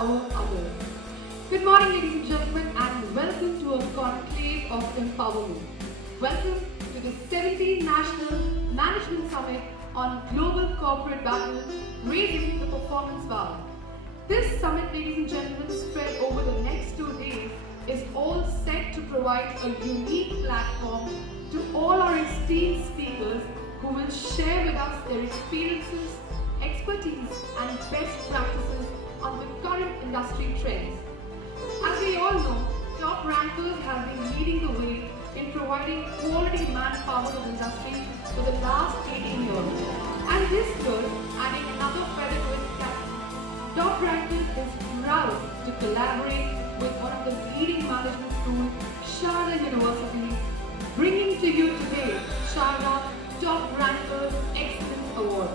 empower others. Good morning, ladies and gentlemen, and welcome to a conclave of empowerment. Welcome to the 17th National Management Summit on Global Corporate Battles, Raising the Performance Bar. This summit, ladies and gentlemen, spread over the next 2 days, is all set to provide a unique platform to all our esteemed speakers who will share with us their experiences, expertise and best practices on the current industry trends. As we all know, top rankers have been leading the way in providing quality manpower to the industry for the last 18 years. And this year, adding another feather to its cap, Top Rankers is proud to collaborate with one of the leading management schools, Sharda University, bringing to you today Sharda Top Rankers Excellence Award.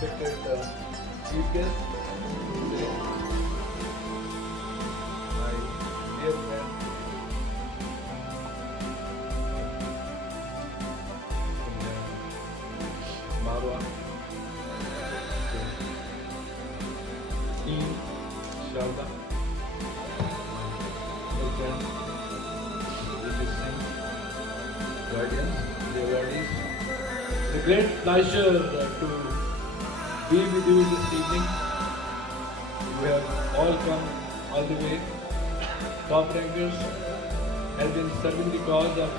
respected chief guest, my dear friend audience, the awardees. It's a great pleasure to be with you this evening. You have all come all the way. Top rankers have been serving the cause of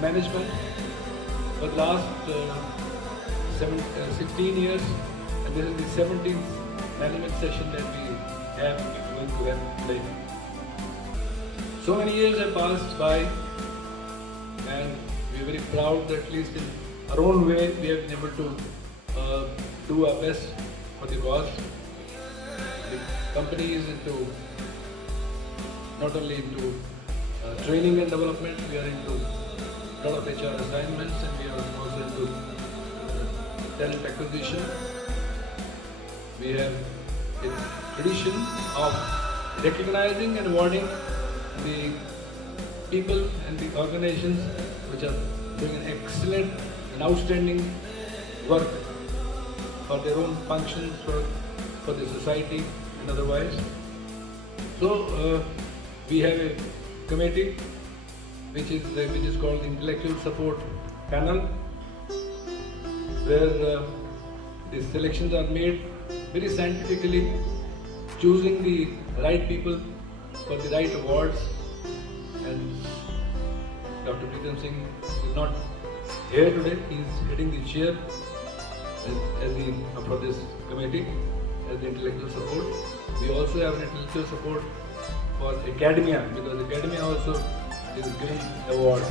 management for the last 16 years, and this is the 17th management session that we have going to have today. So many years have passed by, and we are very proud that at least in our own way we have been able to do our best for the cause. The company is into not only into training and development, we are into a lot of HR assignments, and we are also into talent acquisition. We have a tradition of recognizing and awarding the people and the organizations which are doing an excellent and outstanding work for their own functions, for the society and otherwise. So we have a committee which is called the Intellectual Support Panel, where the selections are made very scientifically, choosing the right people for the right awards. And Dr. Pritam Singh is not here today. He is heading the chair for this committee as the intellectual support. We also have an intellectual support for academia, because academia also is giving awards.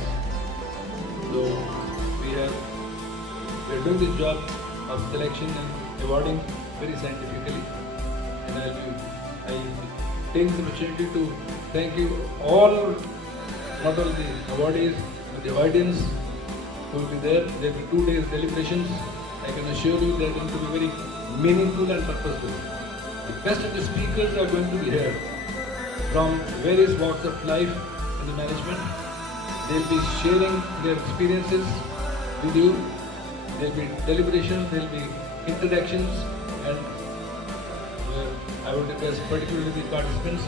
So we are doing this job of selection and awarding very scientifically. And I take this opportunity to thank you all, not only the awardees, but the audience who will be there. There will be 2 days deliberations. I can assure you they are going to be very meaningful and purposeful. The best of the speakers are going to be here from various walks of life in the management. They will be sharing their experiences with you. There will be deliberations, there will be interactions, and I would request particularly the participants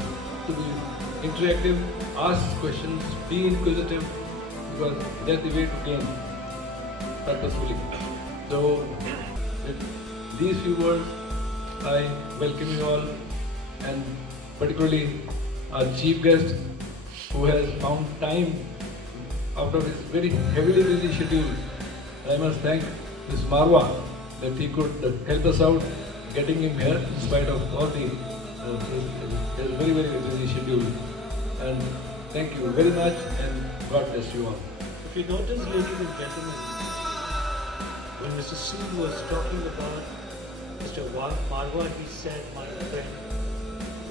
to be interactive, ask questions, be inquisitive, because that's the way to gain purposefully. So with these few words, I welcome you all, and particularly our chief guest, who has found time out of his very heavily busy schedule. I must thank Ms. Marwa that he could help us out getting him here in spite of all the his very busy schedule. And thank you very much, and God bless you all. If you notice, ladies and gentlemen, when Mr. Singh was talking about Mr. Marwa, he said, my friend.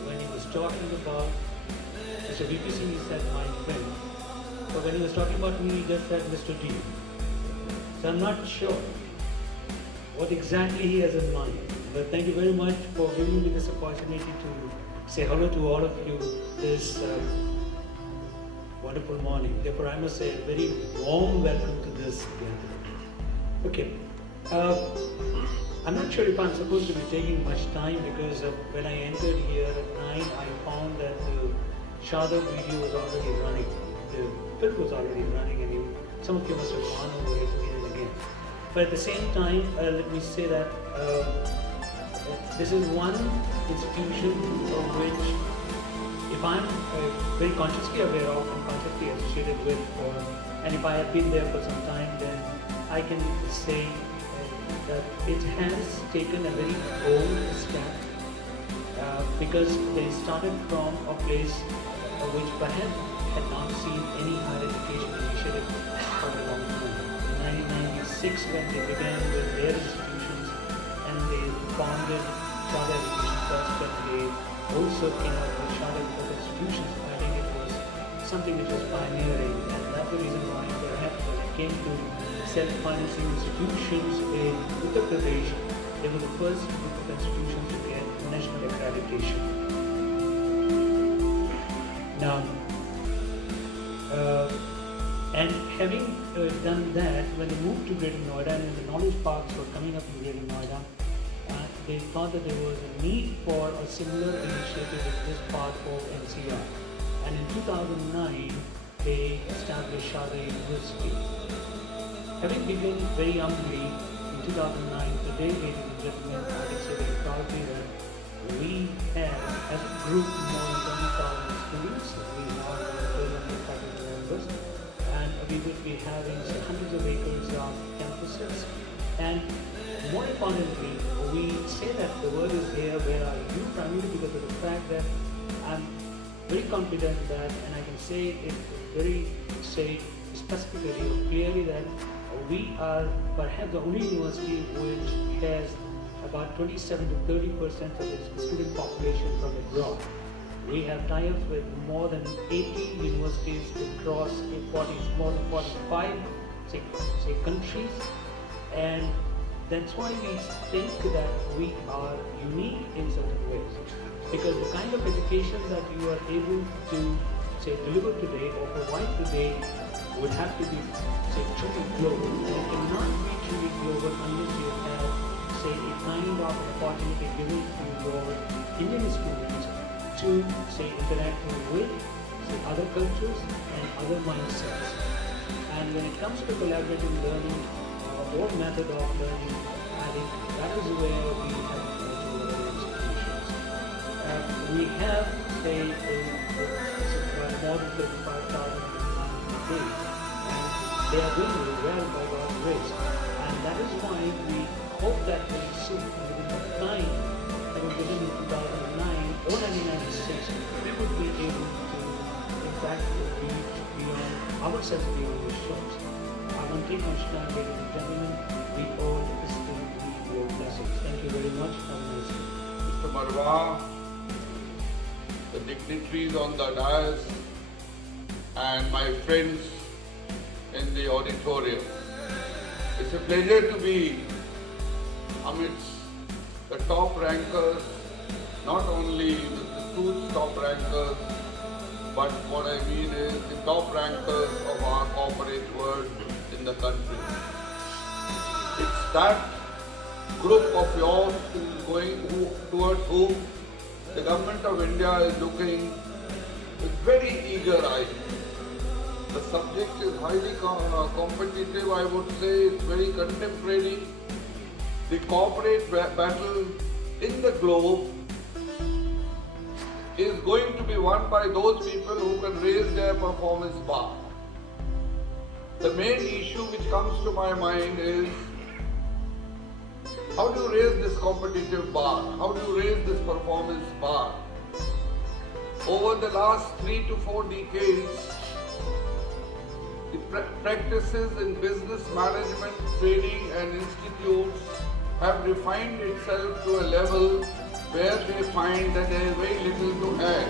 When he was talking about Mr. VP Singh, he said, my friend. But when he was talking about me, he just said, Mr. D. So I'm not sure what exactly he has in mind. But thank you very much for giving me this opportunity to say hello to all of you this wonderful morning. Therefore, I must say a very warm welcome to this gathering. Okay. I'm not sure if I'm supposed to be taking much time, because when I entered here at 9, I found that the Shada video was already running. The film was already running, and some of you must have gone over it again and again. But at the same time, let me say that this is one institution of which, if I'm very consciously aware of and consciously associated with, and if I have been there for some time, then I can say that it has taken a very bold step, because they started from a place which perhaps had not seen any higher education initiative for a long time. In 1996, when they began with their institutions and they founded Shada Education Trust, and they also came up with Shada Education Institutions, I think it was something which was pioneering, and that's the reason why perhaps when it came to self-financing institutions in Uttar Pradesh, they were the first group of institutions to get national accreditation. Now, and having done that, when they moved to Greater Noida and the knowledge parks were coming up in Greater Noida, they thought that there was a need for a similar initiative in this part of NCR. And in 2009, they established Sharda University. Having begun very humbly in 2009, today, ladies and gentlemen, I can say very proudly that we have, as a group, more than 20,000 students. We have 1,200 faculty members, and we would be having hundreds of acres of campuses. And more importantly, we say that the word is here, where are you? Primarily because of the fact that I'm very confident that, and I can say it very specifically or clearly that we are perhaps the only university which has about 27 to 30% of its student population from abroad. We have tie-ups with more than 80 universities across more than 45 countries, and that's why we think that we are unique in certain ways. Because the kind of education that you are able to deliver today or provide today would have to be truly global, and it cannot be truly global unless you have a kind of opportunity given to your Indian students to interact with other cultures and other mindsets. And when it comes to collaborative learning or method of learning, I think that is where we have institutions. We have more than 35,000 a day, and they are doing really well by God's grace. And that is why we hope that very soon, within the time that was within 2009 or 1996, we would be able to, in fact, reach beyond ourselves beyond the shores. I won't take much time, ladies and gentlemen. We all still need your blessings. Thank you very much. Have a nice day. Mr. Marwa, the dignitaries on the dais, and my friends in the auditorium. It's a pleasure to be amidst the top rankers, not only the two top rankers, but what I mean is the top rankers of our corporate world in the country. It's that group of yours who is going towards whom the government of India is looking with very eager eyes. The subject is highly competitive, I would say. It's very contemporary. The corporate battle in the globe is going to be won by those people who can raise their performance bar. The main issue which comes to my mind is, how do you raise this competitive bar? How do you raise this performance bar? Over the last 3 to 4 decades, the practices in business management, training and institutes have refined itself to a level where they find that there is very little to add.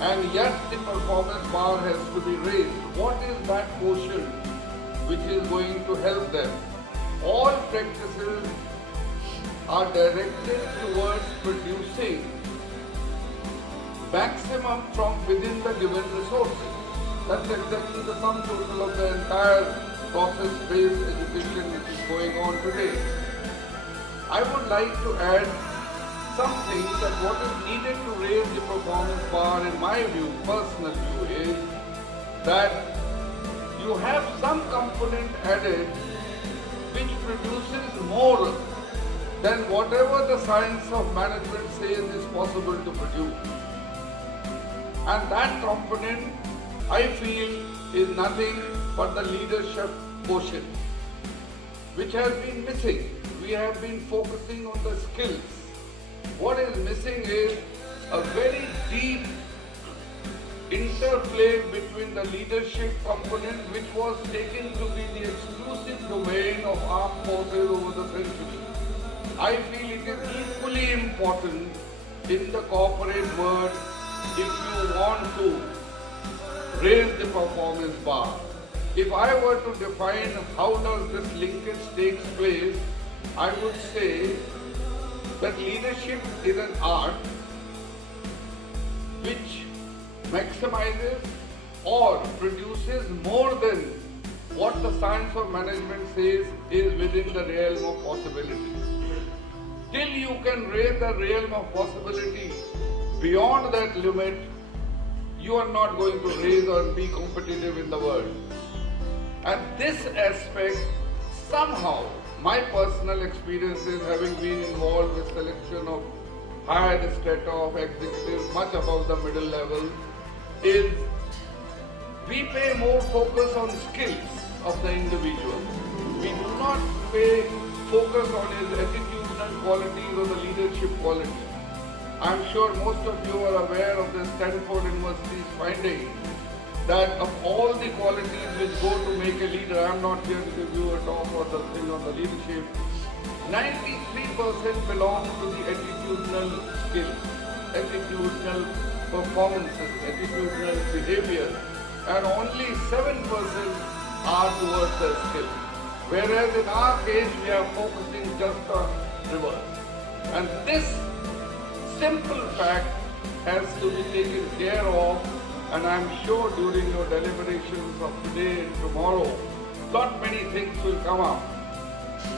And yet the performance bar has to be raised. What is that quotient which is going to help them? All practices are directed towards producing maximum from within the given resources. That's exactly the sum total of the entire process-based education which is going on today. I would like to add something that what is needed to raise the performance bar, in my view, personal view, is that you have some component added which produces more than whatever the science of management says is possible to produce. And that component, I feel, is nothing but the leadership quotient, which has been missing. We have been focusing on the skills. What is missing is a very deep interplay between the leadership component, which was taken to be the exclusive domain of armed forces over the century. I feel it is equally important in the corporate world if you want to raise the performance bar. If I were to define how does this linkage takes place, I would say that leadership is an art which maximizes or produces more than what the science of management says is within the realm of possibility. Till you can raise the realm of possibility beyond that limit, you are not going to raise or be competitive in the world. And this aspect, somehow, my personal experiences having been involved with selection of higher strata of executives much above the middle level, is we pay more focus on skills of the individual. We do not pay focus on his attitudinal qualities or the leadership qualities. I'm sure most of you are aware of the Stanford University's finding that of all the qualities which go to make a leader, I'm not here to give you a talk or something on the leadership, 93% belong to the attitudinal skills, attitudinal performances, attitudinal behavior, and only 7% are towards the skills. Whereas in our case, we are focusing just on reverse. And this simple fact has to be taken care of, and I'm sure during your deliberations of today and tomorrow, lot many things will come up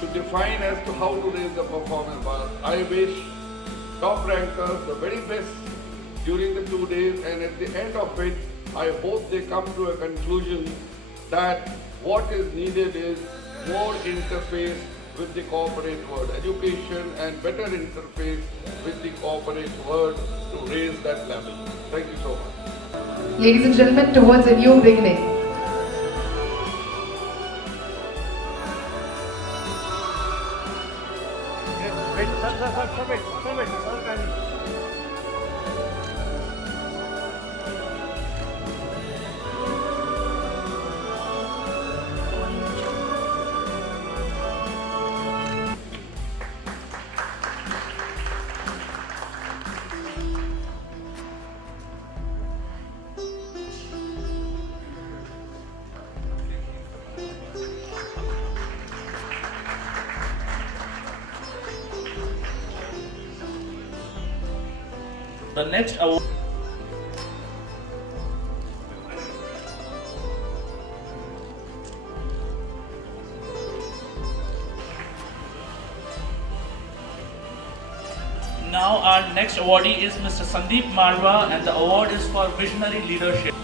to define as to how to raise the performance bar. I wish top rankers the very best during the 2 days, and at the end of it, I hope they come to a conclusion that what is needed is more interface with the corporate world, education and better interface with the corporate world to raise that level. Thank you so much. Ladies and gentlemen, towards a new beginning. Wait, sir. The next award. Now our next awardee is Mr. Sandeep Marwa, and the award is for visionary leadership.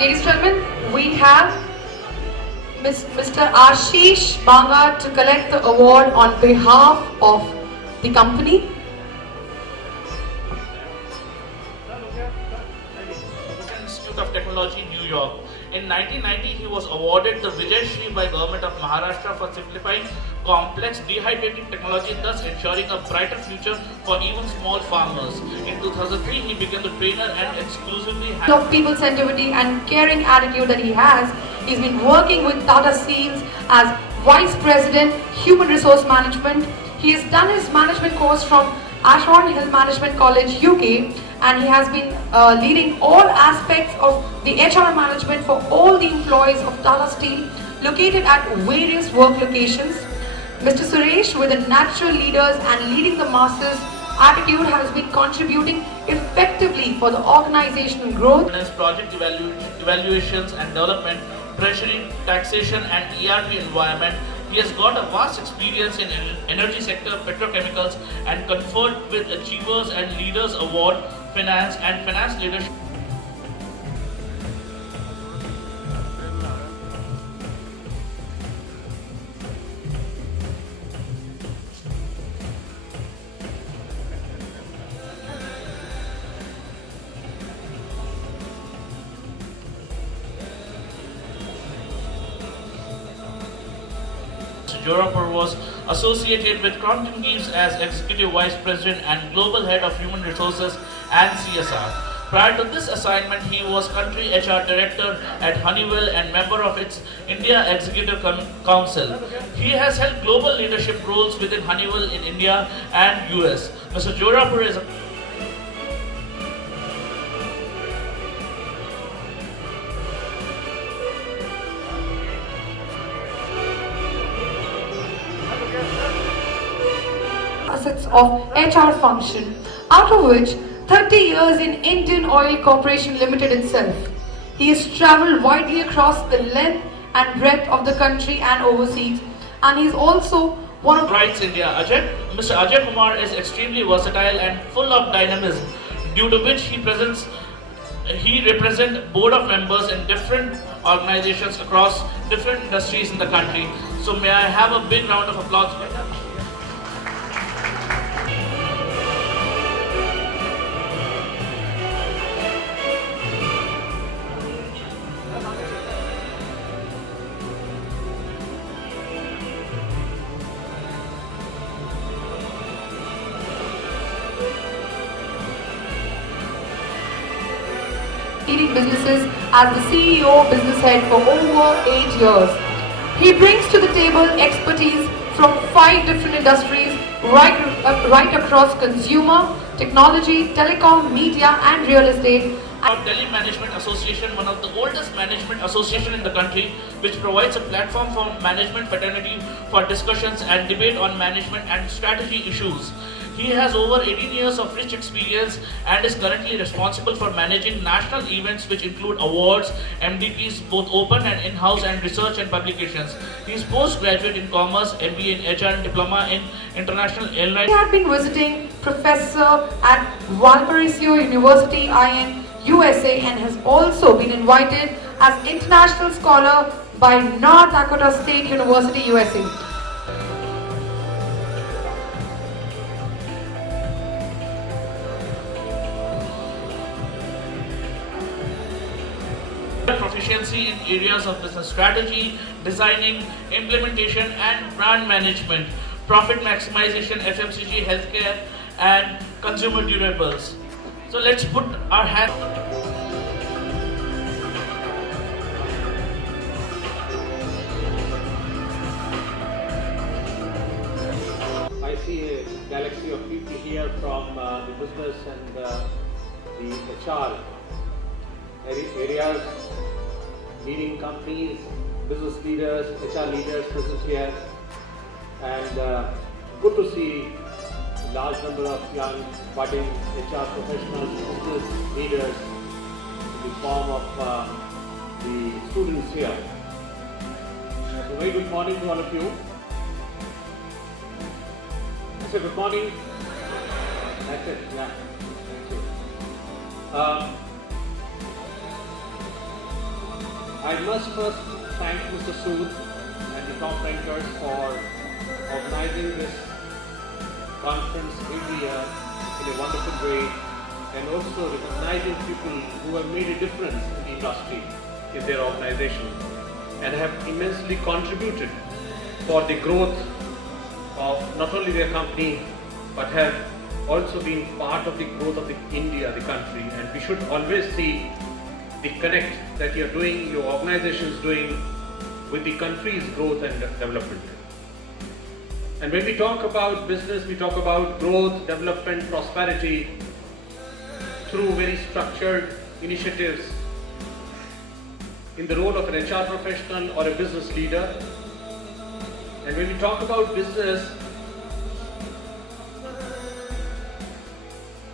Ladies and gentlemen, we have Mr. Ashish Banga to collect the award on behalf of the company. Institute of Technology, New York. In 1990, he was awarded the Vijay Shri by Government of Maharashtra for simplifying complex dehydrating technology, thus ensuring a brighter future for even small farmers. In 2003, he became the trainer and exclusively Of people centricity and caring attitude that he has, he's been working with Tata Steels as Vice President, Human Resource Management. He has done his management course from Ashbourne Hill Management College, UK, and he has been leading all aspects of the HR management for all the employees of Tata Steel located at various work locations. Mr. Suresh, with a natural leaders and leading the masses attitude, has been contributing effectively for the organizational growth. Project evaluations and development, treasury, taxation and ERP environment. He has got a vast experience in energy sector, petrochemicals, and conferred with Achievers and Leaders Award, Finance and Finance Leadership. Jorapur was associated with Crompton Gibbs as Executive Vice President and Global Head of Human Resources and CSR. Prior to this assignment, he was Country HR Director at Honeywell and member of its India Executive Council. He has held global leadership roles within Honeywell in India and US. Mr. Jorapur is a assets of HR function, out of which 30 years in Indian Oil Corporation Limited itself. He has travelled widely across the length and breadth of the country and overseas, and he is also one of Rights India. Mr. Ajay Kumar is extremely versatile and full of dynamism, due to which he represents board of members in different organizations across different industries in the country. So may I have a big round of applause for him? leading businesses as the CEO business head for over 8 years. He brings to the table expertise from 5 different industries right across consumer, technology, telecom, media and real estate. Delhi Management Association, one of the oldest management association in the country, which provides a platform for management fraternity for discussions and debate on management and strategy issues. He has over 18 years of rich experience and is currently responsible for managing national events which include awards, MDPs, both open and in-house, and research and publications. He is postgraduate in Commerce, MBA in HR and Diploma in International Airline. He had been visiting professor at Valparaiso University in USA and has also been invited as international scholar by North Dakota State University, USA. Proficiency in areas of business strategy, designing, implementation and brand management, profit maximization, FMCG, healthcare and consumer durables. So let's put our hand. I see a galaxy of people here from the business and the HR areas, leading companies, business leaders, HR leaders present here, and good to see a large number of young budding HR professionals, business leaders in the form of the students here. So very good morning to all of you. I say good morning. That's it, yeah. Thank you. I must first thank Mr. Sood and the top rankers for organizing this conference every year in a wonderful way, and also recognizing people who have made a difference in the industry in their organization and have immensely contributed for the growth of not only their company but have also been part of the growth of India, the country. And we should always see the connect that you're doing, your organization is doing with the country's growth and development. And when we talk about business, we talk about growth, development, prosperity. through very structured initiatives in the role of an HR professional or a business leader. And when we talk about business,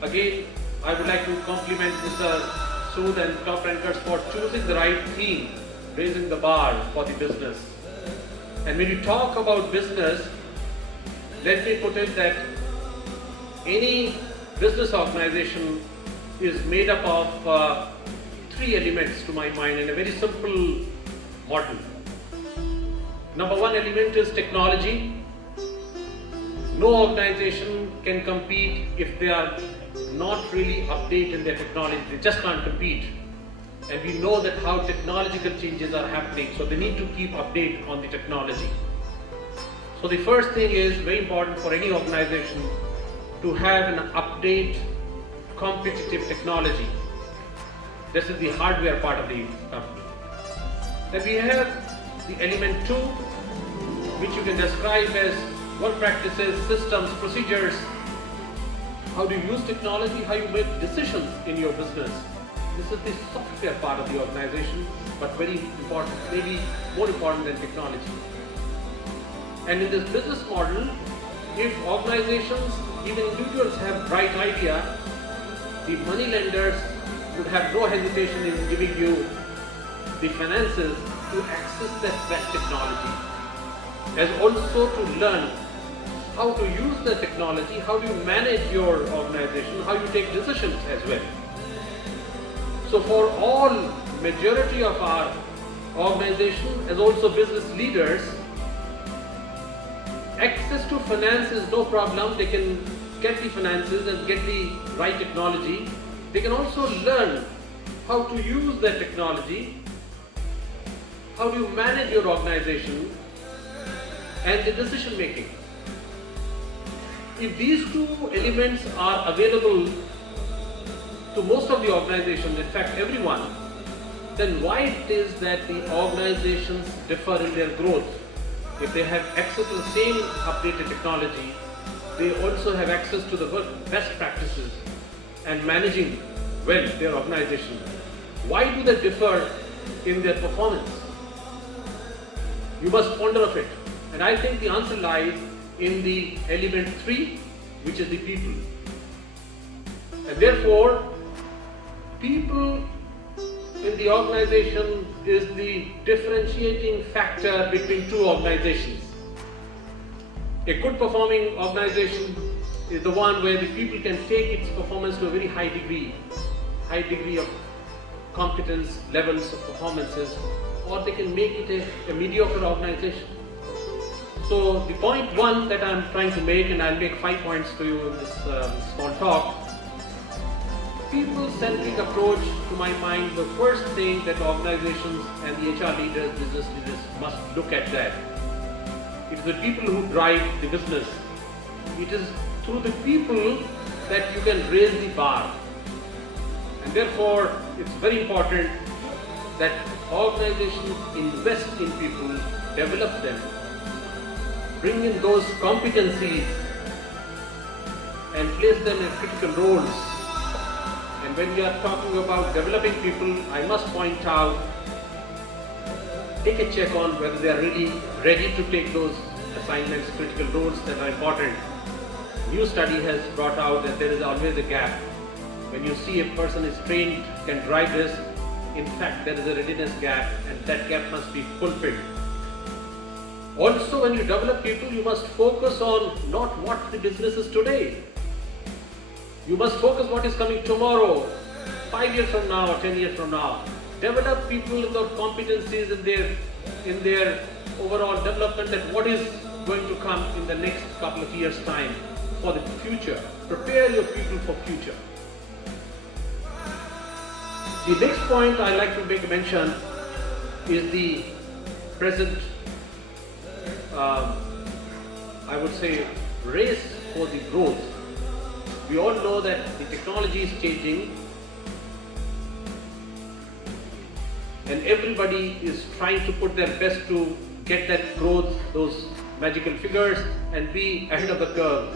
again, I would like to compliment Mr. Sood and Top Rankers for choosing the right theme, raising the bar for the business. And when we talk about business, let me put it that any business organization is made up of three elements to my mind in a very simple model. Number one element is technology. No organization can compete if they are not really updated in their technology. They just can't compete. And we know that how technological changes are happening, so they need to keep update on the technology. So the first thing is very important for any organization to have an update competitive technology. This is the hardware part of the company. Then we have the element 2, which you can describe as work practices, systems, procedures, how do you use technology, how you make decisions in your business. This is the software part of the organization, but very important, maybe more important than technology. And in this business model, if organizations, even individuals have bright idea, the money lenders would have no hesitation in giving you the finances to access that technology, as also to learn how to use the technology, how do you manage your organization, how you take decisions as well. So for all majority of our organization as also business leaders, access to finance is no problem. They can get the finances and get the right technology. They can also learn how to use that technology, how do you manage your organization and the decision making. If these two elements are available to most of the organizations, in fact everyone, then why it is that the organizations differ in their growth? If they have access to the same updated technology, they also have access to the best practices and managing well their organization. Why do they differ in their performance? You must ponder of it. And I think the answer lies in the element 3, which is the people. And therefore, people in the organization is the differentiating factor between two organizations. A good performing organization is the one where the people can take its performance to a very high degree of competence, levels of performances, or they can make it a mediocre organization. So the point 1 that I'm trying to make, and I'll make 5 points to you in this small talk, people-centric approach to my mind, the first thing that organizations and the HR leaders, business leaders must look at that. It is the people who drive the business. It is through the people that you can raise the bar. And therefore, it's very important that organizations invest in people, develop them, bring in those competencies and place them in critical roles. And when we are talking about developing people, I must point out, take a check on whether they are really ready to take those assignments, critical roles that are important. New study has brought out that there is always a gap. When you see a person is trained, can drive this, in fact there is a readiness gap, and that gap must be fulfilled. Also, when you develop people, you must focus on not what the business is today. You must focus what is coming tomorrow, 5 years from now, or 10 years from now. Develop people with their competencies in their overall development, and what is going to come in the next couple of years' time for the future. Prepare your people for future. The next point I like to make a mention is the present, I would say, race for the growth. We all know that the technology is changing and everybody is trying to put their best to get that growth, those magical figures, and be ahead of the curve.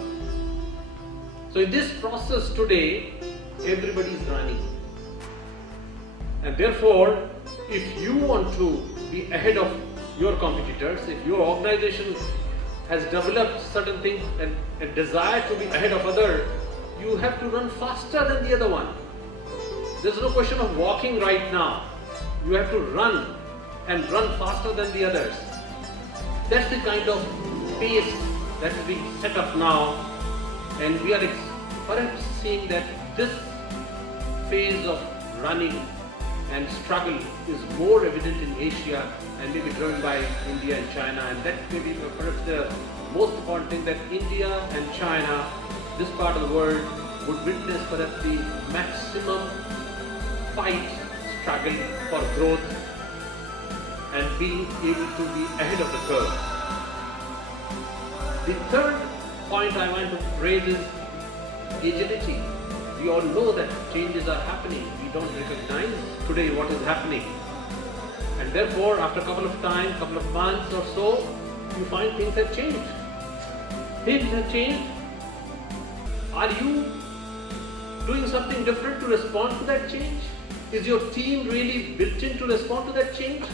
So in this process today, everybody is running. And therefore, if you want to be ahead of your competitors, if your organization has developed certain things and a desire to be ahead of others, you have to run faster than the other one. There's no question of walking right now. You have to run and run faster than the others. That's the kind of pace that is being set up now, and we are perhaps seeing that this phase of running and struggle is more evident in Asia and maybe driven by India and China, and that may be perhaps the most important thing, that India and China, this part of the world, would witness perhaps the maximum fight, struggle for growth and being able to be ahead of the curve. The third point I want to raise is agility. We all know that changes are happening. We don't recognize today what is happening. And therefore, after a couple of months or so, you find things have changed. Things have changed. Are you doing something different to respond to that change? Is your team really built in to respond to that change?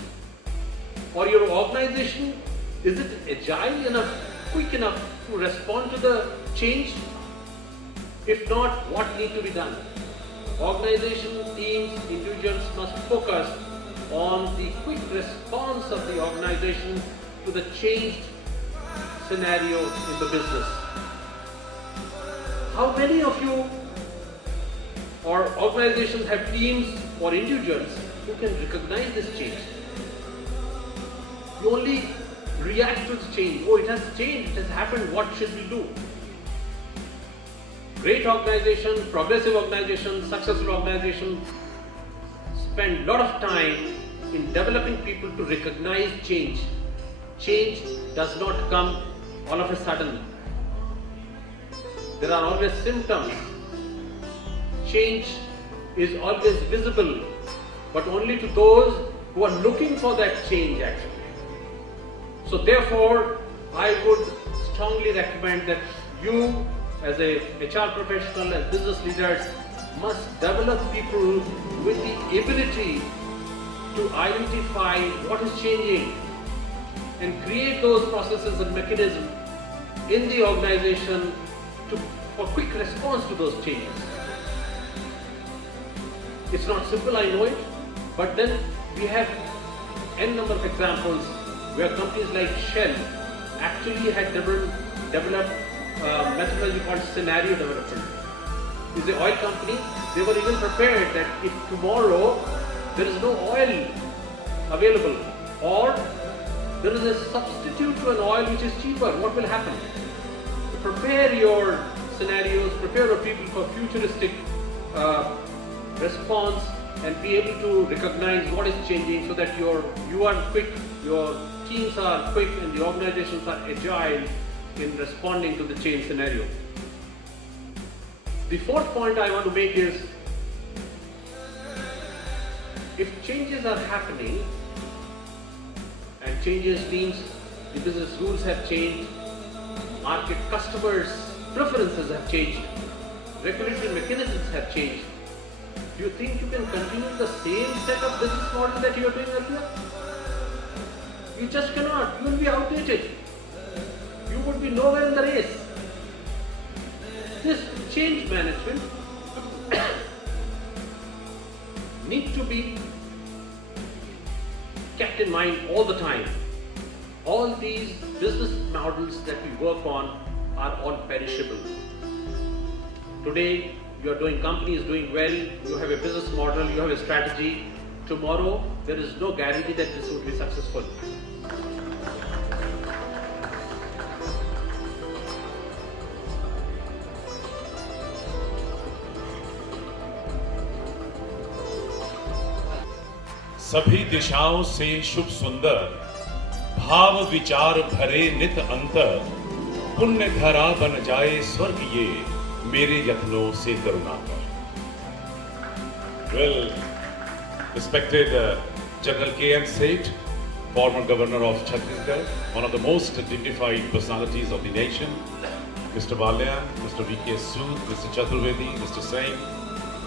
Or your organization, is it agile enough, quick enough to respond to the change? If not, what needs to be done? Organization, teams, individuals must focus on the quick response of the organization to the changed scenario in the business. How many of you or organizations have teams or individuals who can recognize this change? You only react to the change. Oh, it has changed, it has happened, what should we do? Great organization, progressive organization, successful organization spend a lot of time in developing people to recognize change. Change does not come all of a sudden. There are always symptoms. Change is always visible, but only to those who are looking for that change actually. So therefore, I would strongly recommend that you as a HR professional, as business leaders, must develop people with the ability to identify what is changing and create those processes and mechanisms in the organization for quick response to those changes. It's not simple, I know it, but then we have n number of examples where companies like Shell actually had developed methodology called scenario development. It's an oil company. They were even prepared that if tomorrow there is no oil available or there is a substitute to an oil which is cheaper, what will happen? To prepare your scenarios, prepare your people for futuristic response and be able to recognize what is changing so that you are quick, your teams are quick and the organizations are agile in responding to the change scenario. The fourth point I want to make is, if changes are happening, and changes means the business rules have changed, market customers' preferences have changed, regulatory mechanisms have changed, do you think you can continue the same set of business model that you were doing earlier? You just cannot. You will be outdated. You would be nowhere in the race. This change management need to be kept in mind all the time. All these business models that we work on are all perishable. Today, company is doing well, you have a business model, you have a strategy. Tomorrow, there is no guarantee that this would be successful. सभी दिशाओं से शुभ सुंदर भाव विचार भरे नित अंतर पुण्य धरा बन जाए स्वर्ग ये मेरे यत्नों से Karunakar. Well, respected General K.M. Seth, former governor of Chhattisgarh, one of the most dignified personalities of the nation, Mr. Balyan, Mr. V.K. Sood, Mr. Chaturvedi, Mr. Singh,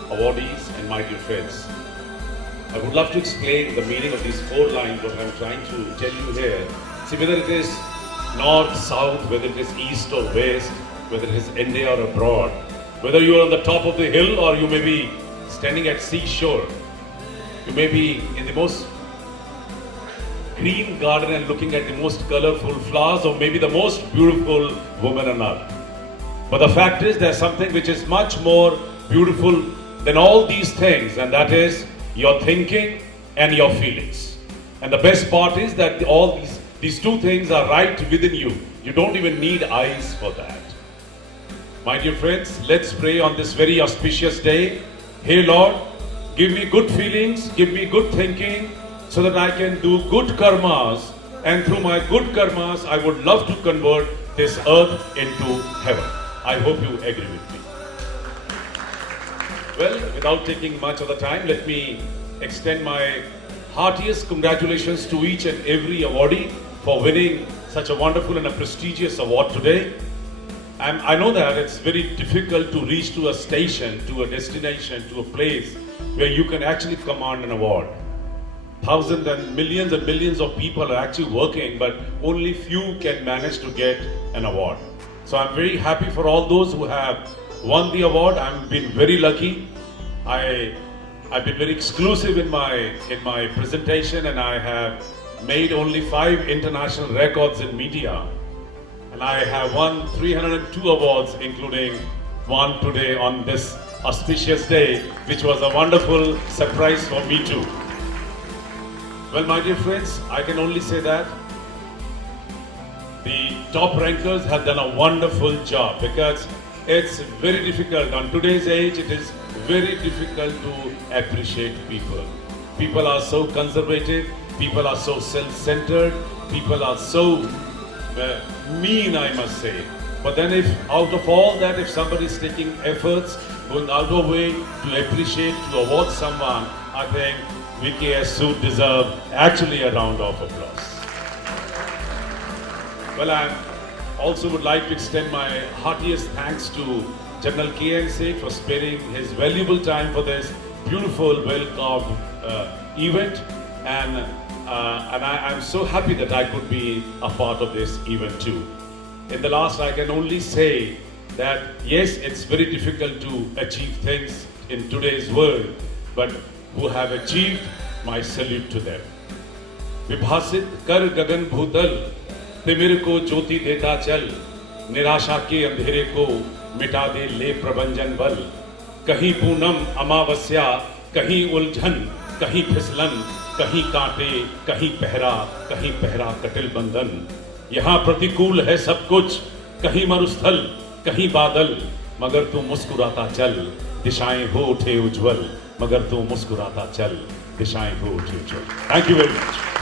awardees and my dear friends. I would love to explain the meaning of these 4 lines, what I'm trying to tell you here. See, whether it is north, south, whether it is east or west, whether it is India or abroad, whether you are on the top of the hill or you may be standing at seashore, you may be in the most green garden and looking at the most colorful flowers, or maybe the most beautiful woman on earth. But the fact is, there's something which is much more beautiful than all these things, and that is your thinking and your feelings. And the best part is that all these 2 things are right within you. You don't even need eyes for that. My dear friends, let's pray on this very auspicious day. Hey Lord, give me good feelings, give me good thinking, so that I can do good karmas, and through my good karmas, I would love to convert this earth into heaven. I hope you agree with me. Well, without taking much of the time, let me extend my heartiest congratulations to each and every awardee for winning such a wonderful and a prestigious award today. I know that it's very difficult to reach to a station, to a destination, to a place where you can actually command an award. Thousands and millions of people are actually working, but only few can manage to get an award. So I'm very happy for all those who have won the award. I've been very lucky. I've been very exclusive in my presentation, and I have made only 5 international records in media. And I have won 302 awards, including one today on this auspicious day, which was a wonderful surprise for me too. Well, my dear friends, I can only say that the top rankers have done a wonderful job, because it's very difficult. On today's age, it is very difficult to appreciate people. People are so conservative, people are so self-centered, people are so mean, I must say. But then if out of all that, if somebody is taking efforts, going out of way to appreciate, to award someone, I think VKS Sood deserve actually a round of applause. Well, I also would like to extend my heartiest thanks to General KN Singh for sparing his valuable time for this beautiful, well-carved event. And I'm so happy that I could be a part of this event too. In the last, I can only say that yes, it's very difficult to achieve things in today's world, but who have achieved, my salute to them. विभासित कर गगन भूतल, तिमिर को ज्योति देता चल, निराशा के अंधेरे को मिटा दे ले प्रभंजन बल. कहीं पूनम अमावस्या, कहीं उलझन, कहीं फिसलन, कहीं कांटे, कहीं पहरा कटिल बंधन. यहाँ प्रतिकूल है सब कुछ, कहीं मरुस्थल, कहीं बादल, मगर तू मुस्कुराता चल, दिशाएं हो उठे उज्जवल. मगर तू मुस्कुराता चल, दिशाएं हो उठे उज्जवल. Thank you very much.